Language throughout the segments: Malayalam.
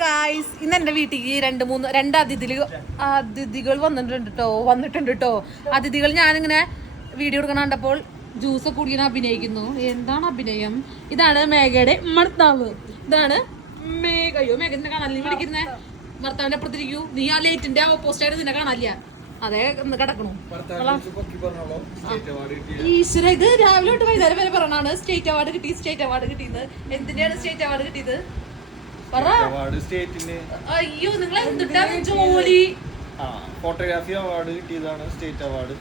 ഹായ് ഗായ്സ്, ഇന്ന് എന്റെ വീട്ടിലേക്ക് രണ്ട് അതിഥികൾ വന്നിട്ടുണ്ട് കേട്ടോ. അതിഥികൾ ഞാനിങ്ങനെ വീഡിയോ എടുക്കണം കണ്ടപ്പോൾ ജ്യൂസ് കുടിക്കാൻ അഭിനയിക്കുന്നു. എന്താണ് അഭിനയം? ഇതാണ് മേഘയുടെ ഭർത്താവ്. ഇതാണ് മേഘയോ മേഘത്തിനെ കാണാനില്ല വിളിക്കുന്നേ. ഭർത്താവിന്റെ അപ്പുറത്തിരിക്കൂ. നീ ആ ലേറ്റിന്റെ ഓപ്പോസിറ്റ് ആയിട്ട് നിന്നെ കാണാനില്ല. അതെ കിടക്കണു. ഈശ്വര, ഇത് രാവിലെ തൊട്ട് വൈകുന്നേരം വരെ പറഞ്ഞാണ് സ്റ്റേറ്റ് അവാർഡ് കിട്ടിയത്. എന്തിനാണ് സ്റ്റേറ്റ് അവാർഡ് കിട്ടിയത്? അയ്യോ, നിങ്ങൾ എന്തിട്ടാണ് ജോലി? ഫോട്ടോഗ്രാഫി അവാർഡ് കിട്ടിയതാണ്. സ്റ്റേറ്റ് അവാർഡ്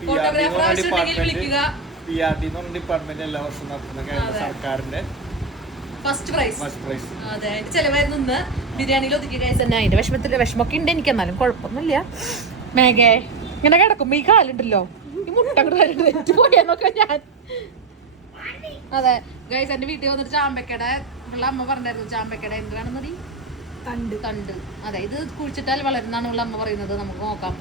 ഡിപ്പാർട്ട്മെന്റ് എല്ലാ വർഷവും നടത്തുന്ന കേരള സർക്കാരിന്റെ ഫസ്റ്റ് പ്രൈസ്. അതെ, അതിന്റെ ചെലവായിരുന്നു ഇന്ന് ബിരിയാണിയിൽ ഒതുക്കി കഴിച്ച. അതിന്റെ വിഷമൊക്കെ ഉണ്ട് എനിക്ക്, എന്നാലും കുഴപ്പമൊന്നുമില്ല. മേഘേ ഇങ്ങനെ കിടക്കുമ്പോ ഈ കാലുണ്ടല്ലോ, ഈ മുട്ടങ്ങോട്ട് പോയെന്നൊക്കെ ഞാൻ. അതെ ഗൈസ്, എന്റെ വീട്ടിൽ വന്നിട്ട് ചാമ്പക്കയുടെ അമ്മ പറഞ്ഞായിരുന്നു. ചാമ്പക്കയുടെ എന്തിനാണെന്നറി? തണ്ട്. അതെ, ഇത് കുഴിച്ചിട്ടാൽ വളരുന്നാണ് അമ്മ പറയുന്നത്. നമുക്ക് നോക്കാം.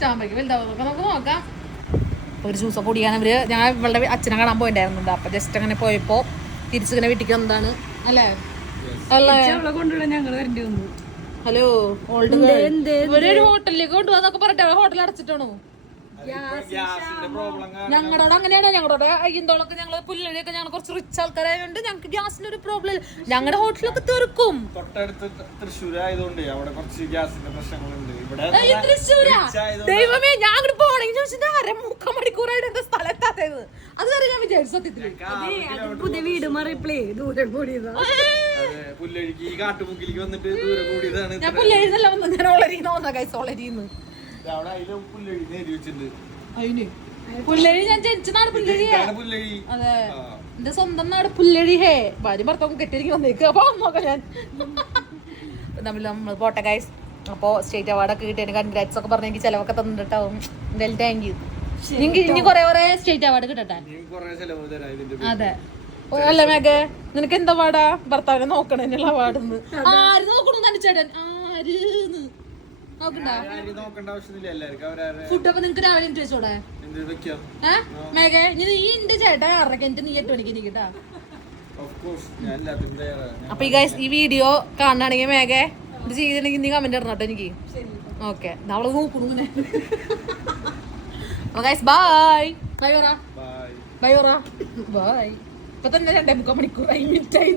ചാമ്പയ്ക്ക് വലുതാവുന്നൊക്കെ നമുക്ക് നോക്കാം. ഒരു ജ്യൂസ് കുടിക്കാൻ ഞാൻ ഇവളുടെ അച്ഛനെ കാണാൻ പോയിണ്ടായിരുന്നുണ്ട്. അപ്പൊ ജസ്റ്റ് അങ്ങനെ പോയപ്പോ തിരിച്ചിങ്ങനെ വീട്ടിൽ വന്നതാണ് അല്ലേ? ഹലോ, ഓൾഡ് ഒരു ഹോട്ടലിലേക്ക് കൊണ്ടുപോകാന്നൊക്കെ പറഞ്ഞിട്ട് ഹോട്ടൽ അടച്ചിട്ടാണോ? ഞങ്ങളോട് അങ്ങനെയാണോ? ഞങ്ങളുടെ അയ്യന്തോളൊക്കെ ഞങ്ങള് പുല്ലഴിയൊക്കെ ഞങ്ങൾ കുറച്ച് റിച്ച് ആൾക്കാരായതുകൊണ്ട് ഞങ്ങൾക്ക് ഗ്യാസിന് ഒരു പ്രോബ്ലം. ഞങ്ങളുടെ ഹോട്ടലൊക്കെ തീർക്കും. തൊട്ടടുത്ത് തൃശ്ശൂർ ആയതുകൊണ്ട് അവിടെ കുറച്ച് ഗ്യാസിന്റെ പ്രശ്നങ്ങളുണ്ട്. തൃശ്ശൂരാ? ദൈവമേ, ഞാൻ അങ്ങോട്ട് പോണെങ്കിൽ ചോദിച്ചിട്ട് 3/4 മണിക്കൂറായിട്ട് എന്റെ സ്ഥലത്താത്തത്. അത് വരെ ഞാൻ വിചാരിച്ചു സത്യത്തില്. പുതിയ വീട് മാറിയപ്പോഴേ ദൂരം കൂടിയതാണ്. പുല്ലഴിക്ക് കാട്ടുമുക്കിലേക്ക് വന്നിട്ട് ദൂരം കൂടിയതാണ്. ഞാൻ പുല്ലഴിന്നല്ല വന്നു, ഞാൻ ഓളരിന്ന് വന്ന കൈസ്. ഓളരിന്ന് പുല്ലഴി. ഞാൻ ജനിച്ച നാട് പുല്ലഴിയാ. അതെ, എന്റെ സ്വന്തം നാട് പുല്ലഴി. ഹേ, ഭാര്യ ഭർത്താവും കെട്ടിരിക്കും വന്നേക്ക്. അപ്പൊ നോക്കാം ഞാൻ നമ്മൾ പോട്ടെ ഗൈസ്. അപ്പോ സ്റ്റേറ്റ് അവാർഡൊക്കെ കിട്ടിയ കൺഗ്രാറ്റ്സ് ഒക്കെ പറഞ്ഞെങ്കിൽ ചെലവൊക്കെ തന്നിട്ടാവും. എന്തായാലും താങ്ക് യു. ഇനി കുറെ സ്റ്റേറ്റ് അവാർഡ് കിട്ടട്ടെ. അതെ അല്ല മേഘ, നിനക്ക് എന്താ അവാർഡാ? ഭർത്താവിനെ നോക്കണേനുള്ള അവാർഡെന്ന്. ആര് നോക്കണു? തന്നെ ചേട്ടൻ ആര്ന്ന് ഫുഡൊക്കെ നിങ്ങക്ക് രാവിലെ ചോദിച്ചോടെ? മേഘ, നീ എന്റെ ചേട്ടാ 6:30 നീ 8 മണിക്ക് എനിക്കിട്ടാ. അപ്പൊ ഈ വീഡിയോ കാണുകയാണെങ്കിൽ മേഘ ഇത് ചെയ്തിട്ടുണ്ടെങ്കിൽ നീ കമന്റ് ഇടണം കേട്ടോ എനിക്ക്. ഓക്കെ, അവള് നോക്കണു. Bye bye bye bye. ഇപ്പൊ തന്നെ 2.25 മണിക്കൂറായി. മിനിറ്റായി.